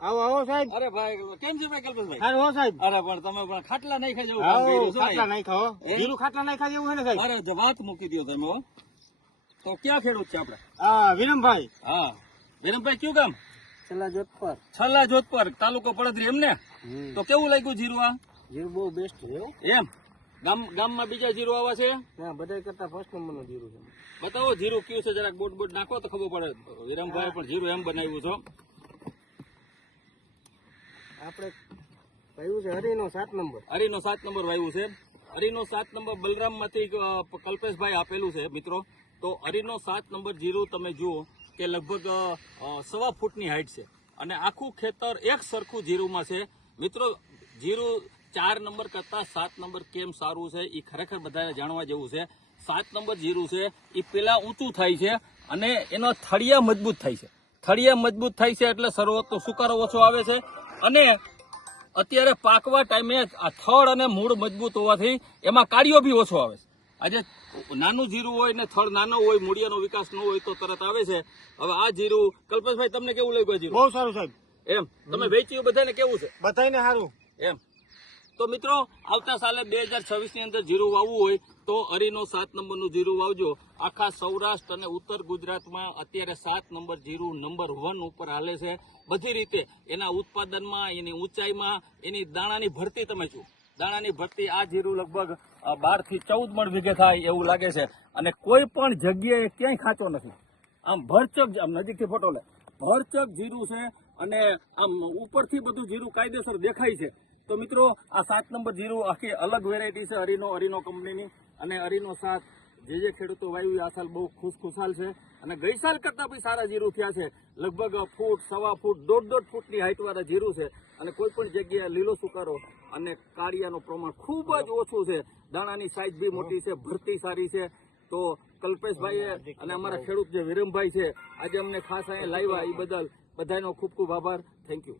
આવો આવો સાહેબ. અરે ભાઈ કેમ છે ભાઈ કલ્પેશભાઈ? સારું હો સાહેબ. અરે પણ તમે પણ ખાટલા નાખ્યા જેવું કામ આવો કર્યું છે ખાટલા ભાઈ. નાખ્યા હો. હે? જીરું ખાટલા નાખ્યા જેવું છે ને સાહેબ. અરે જો વાત મૂકી દો તમે હો. તો ક્યાં ખેડૂત છે આપડે? હા વિરમભાઈ. હા વિરમભાઈ કયું ગામ? છેલ્લા જોધપર. છલ્લા જોધપર તાલુકો પડદરી એમ ને? તો કેવું લાગ્યું જીરું આ? જીરું બહુ બેસ્ટ છે હો. એમ ગામમાં બીજા જીરું આવા છે? ના બધા કરતા ફર્સ્ટ નંબર નું જીરું છે. બતાવો જીરું કયું છે, જરાક બોટ બોટ નાખો તો ખબર પડે. વિરમભાઈ પણ જીરું એમ બનાવ્યું છો. આપણે કહ્યું છે હરીનો 7 નંબર. હરીનો 7 નંબર વાવ્યું છે. હરીનો 7 નંબર બલરામ માંથી કલ્પેશભાઈ આપેલું છે મિત્રો. તો હરીનો 7 નંબર જીરું તમે જુઓ કે લગભગ 1.25 ફૂટની હાઈટ છે અને આખું ખેતર એક સરખું જીરુંમાં છે મિત્રો. જીરું 4 નંબર કરતા 7 નંબર કેમ સારું છે એ ખરેખર બધાને જાણવા જેવું છે. 7 નંબર જીરું છે એ પેલા ઊંચું થાય છે અને એનો થળિયા મજબૂત થાય છે. થળિયા મજબૂત થાય છે એટલે શરૂઆત તો સુકારો ઓછો આવે છે અને અત્યારે પાકવા ટાઈમે આ થડ અને મૂળ મજબૂત હોવાથી એમાં કાળિયો બી ઓછો આવે છે. આજે નાનું જીરું હોય ને થડ નાનો હોય, મૂળિયાનો વિકાસ ન હોય તો તરત આવે છે. હવે આ જીરું કલ્પેશભાઈ તમને કેવું લાગ્યું આ જીરું? બહુ સારું સાહેબ. એમ તમે વેચ્યું બધાને કેવું છે બધાને સારું એમ? તો મિત્રો આવતા સાલે 2026 ની અંદર જીરું વાવવું હોય તો હરીનો 7 નંબરનું જીરું વાવજો. આખા સૌરાષ્ટ્ર અને ઉત્તર ગુજરાતમાં અત્યારે 7 નંબર જીરું નંબર 1 ઉપર હાલે છે બધી રીતે. એના ઉત્પાદનમાં, એની ઊંચાઈમાં, એની દાણાની ભરતી તમે જુઓ. દાણાની ભરતી આ જીરું લગભગ 12 થી 14 મણ વીઘે થાય એવું લાગે છે અને કોઈ પણ જગ્યાએ ક્યાંય ખાંચો નથી. આમ ભરચક, આમ નજીકથી ફોટો લે, ભરચક જીરું છે અને આમ ઉપરથી બધું જીરું કાયદેસર દેખાય છે. તો મિત્રો આ 7 નંબર જીરું આખી અલગ વેરાયટી છે હરીનો કંપનીની. અને હરીનો 7 જે ખેડૂતો વાવ્યું આ સાલ બહુ ખુશાલ છે અને ગઈ સાલ કરતા બી સારા જીરું થયા છે. લગભગ ફૂટ, 1.25 ફૂટ, 1.5 ફૂટની હાઈટ વાળા જીરું છે અને કોઈ પણ જગ્યાએ લીલો સુકારો અને કાળિયાનું પ્રમાણ ખૂબ જ ઓછું છે. દાણાની સાઈઝ બી મોટી છે, ભરતી સારી છે. તો કલ્પેશભાઈએ અને અમારા ખેડૂત જે વિરમભાઈ છે આજે અમને ખાસ અહીંયા લાવ્યા એ બદલ બધાનો ખૂબ ખૂબ આભાર. Thank you.